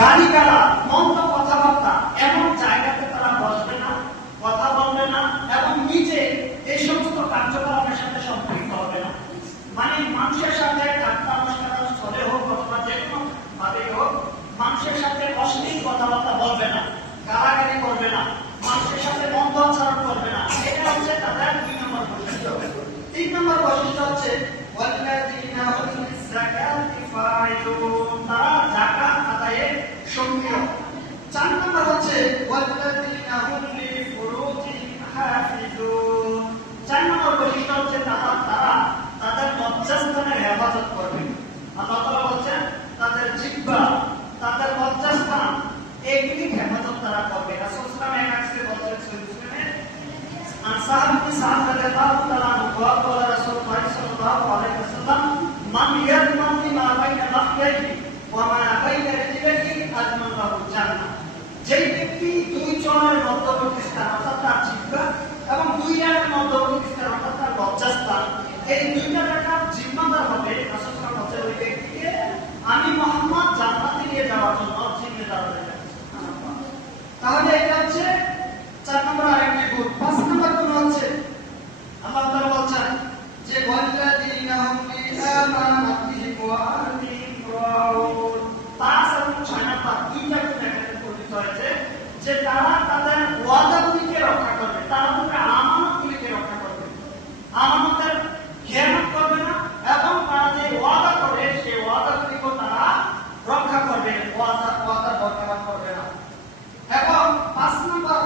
গালি গালা মন্দ কথাবার্তা এমন জায়গাতে তারা বসবে না, কথা বলবে না এবং নিজে এই সমস্ত কার্যকলাপের সাথে সম্পৃক্ত হবে না। মানে মানুষের সাথে ঠাট্টা স্থলে হোক অথবা যে কোনো ভাবেই হোক, মানুষের সাথে অশ্লীল কথাবার্তা বলবে না, গালাগালি করবে না, মানুষের সাথে মন্দ আচরণ করবে না। এটা হচ্ছে তাদের বৈশিষ্ট্য হচ্ছে তারা হেফাজত করবে আল্লাহ তাআলা বলছেন তাদের জিহ্বা তাদের লজ্জাস্থান হেফাজত তারা করবে রাসূল ওয়াসাল্লাম এক বলছেন সহিহ মুসলিমে عن এই দুইটা জায়গার জিম্মাদার হবে রাসূল সাল্লাল্লাহু আলাইহি ওয়াসাল্লাম ওই ব্যক্তিকে আমি মোহাম্মদ জান্নাতে নিয়ে যাওয়ার জন্য জিম্মেদার হয়ে যাবে তাহলে এটা হচ্ছে চার নম্বর আরেকটি গুণ পাঁচ নম্বর গুণ হচ্ছে আল্লাহ তাআলা বলছেন যে ওয়াল্লাযীনা হুম লিআমানাতিহিম ওয়া আহদিহিম রাউন পাঁচ এবং ছয় নম্বর দুইটা গুণ এখানে পরিচিত হয়েছে যে তারা তাদের ওয়াদাগুলিকে রক্ষা করবে তারা তাদের আমানতগুলিকে রক্ষা করবে আমানতের খেয়ানত করবে না এবং তারা যে ওয়াদা করে সেই ওয়াদাগুলিকেও তারা রক্ষা করবে ওয়াদা ওয়াদা বরকরার করবে না এবং পাঁচ নম্বর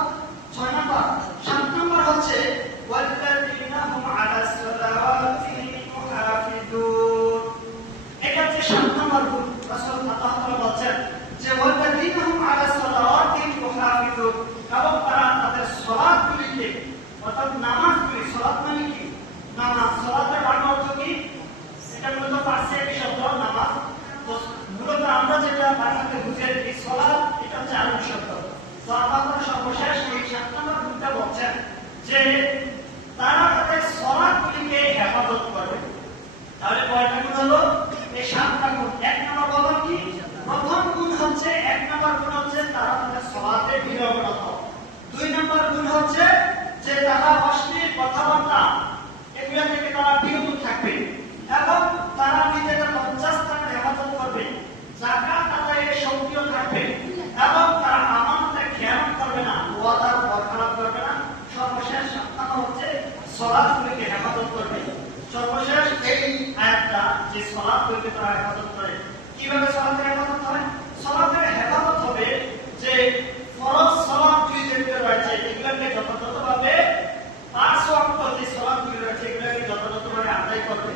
ছয় নম্বর সাত নম্বর হচ্ছে ওয়াল্লাযীনা হুম আলা সালাওয়াতিহিম মুহাফিজুন এটা হচ্ছে সাত নম্বর গুণ রাসূল আল্লাহ তাআলা বলছেন যে ওয়াল্লাযীনা হুম আলা সালাওয়াতিহিম মুহাফিজুন এবং তারা তাদের সালাতগুলিকে অর্থাৎ নামাজগুলি সালাত মানে কি নামাজ সালাতের বাংলা অর্থ কি এটা মূলত পার্সি একটি শব্দ নামাজ তো মূলত আমরা যেটা বাংলাতে বুঝে এই সালাত এটা হচ্ছে আরবি শব্দ তো সর্বশেষ এই সাত নম্বর গুণটা বলছেন যে তারা তাদের সলাদগুলিকে হেফাজত করবে। তাহলে কয়টা গুণ হলো? এক নম্বর বলো কি? প্রথম গুণ হচ্ছে, এক নম্বর গুণ হচ্ছে তারা তাদের সলাতে বিরত দুই নম্বর গুণ হচ্ছে যে তারা অশ্লীল কথাবার্তা এগুলা থেকে তারা বিরত থাকবে এবং তারা নিজেদের লজ্জাস্থানের হেফাজত করবে জাকাত আদায়ে সক্রিয় থাকবে এবং তারা আমানতের খেয়াল করবে না ওয়াদার বরকরার করবে না সর্বশেষ সাতটা হচ্ছে সলাৎগুলিকে হেফাজত করবে সর্বশেষ এই আয়াতটা যে সলাৎগুলিকে তারা হেফাজত করে কীভাবে সলাতের হেফাজত হয় সলাতের হেফাজত হবে যে ফরজ সলাৎগুলি যেগুলো রয়েছে এগুলোকে যথাযথভাবে পাঁচ ওয়াক্ত যে সলাৎগুলি রয়েছে এগুলোকে যথাযথভাবে আদায় করবে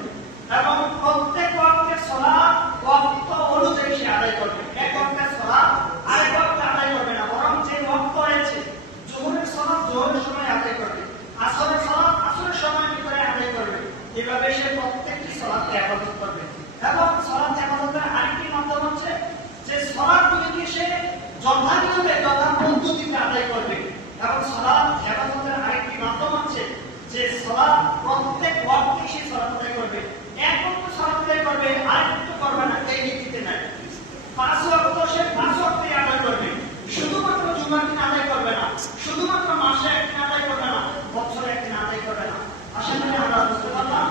এবং প্রত্যেক ওয়াক্তের সলাৎ ওয়াক্ত অনুযায়ী সে আদায় করবে এক ওয়াক্তের সলাৎ আরেক ওয়াক্তে আদায় করবে না বরং যে ওয়াক্ত রয়েছে জোহরের সলাৎ জোহরের সময় আদায় করবে আসরের সলাৎ আসরের সময়ের ভিতরে আদায় করবে এভাবে সে প্রত্যেকটি সলাৎকে হেফাজত করবে এবং সলাৎ হেফাজতের আরেকটি মাধ্যম হচ্ছে যে সলাৎগুলিকে সে যথানিয়মে যথা পদ্ধতিতে আদায় করবে। এবং সলাৎ হেফাজতের আরেকটি মাধ্যম হচ্ছে যে সলাৎ প্রত্যেক ওয়াক্তে সে সলাৎ আদায় করবে। এক ওয়াক্ত সলাৎ আদায় করবে, আরেক ওয়াক্ত করবে না এই নীতিতে নাই পাঁচ ওয়াক্ত সে পাঁচ ওয়াক্তে আদায় করবে। শুধুমাত্র জুমার দিন আদায় করবে না, শুধুমাত্র মাসে একদিন আদায় করবে না, বছরে একদিন আদায় করবে না। আশা করি আমরা বুঝতে পারলাম।